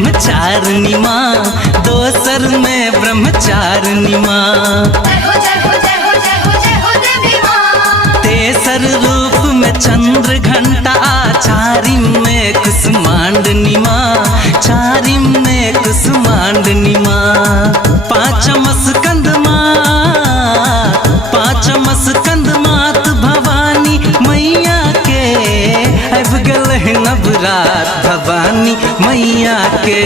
ब्रह्मचारिणी माँ, दोसर में ब्रह्मचारिणी माँ। तेसर रूप में चंद्र घंटा, चारिम में कुसुमांडनी माँ, चारिम में कुसुमांडनी माँ। पांचम स्कंद माँ, पांचम स्कंद मात भवानी मैया के, अब गल है नवरात भवानी मैया के।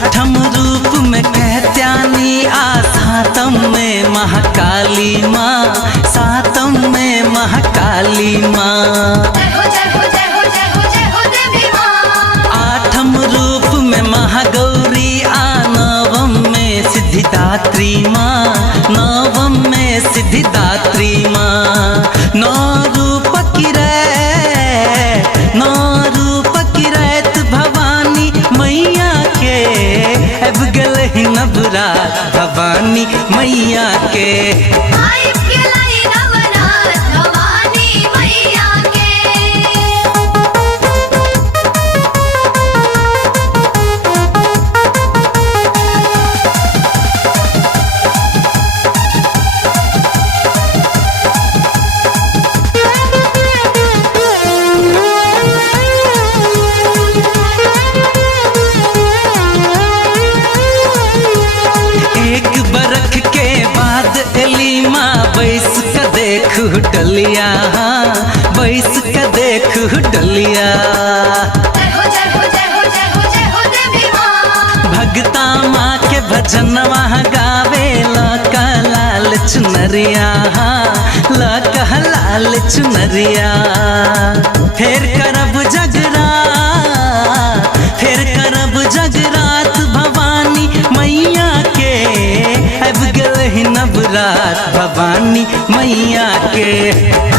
छठम रूप में कहत्यानी आ, सातम में महाकाली माँ, सातम में महाकाली माँ। आठम रूप में महागौरी आ, नवम में सिद्धिदात्री माँ, नवम में सिद्धिदात्री माँ। नौ रूप की रे, नौ रूप की रैत भवानी मैया के, अब गल ही नवरात भवानी मैया के। बैस का देखू डलिया, बैस का देखू डलिया। भगता माँ के भजन वहाँ गावे, लका लाल चुनरिया, लका लाल चुनरिया। फिर करब जगरात, फिर करब जगरात भवानी मैया के, अब गल ही नवरात भवानी मैया के।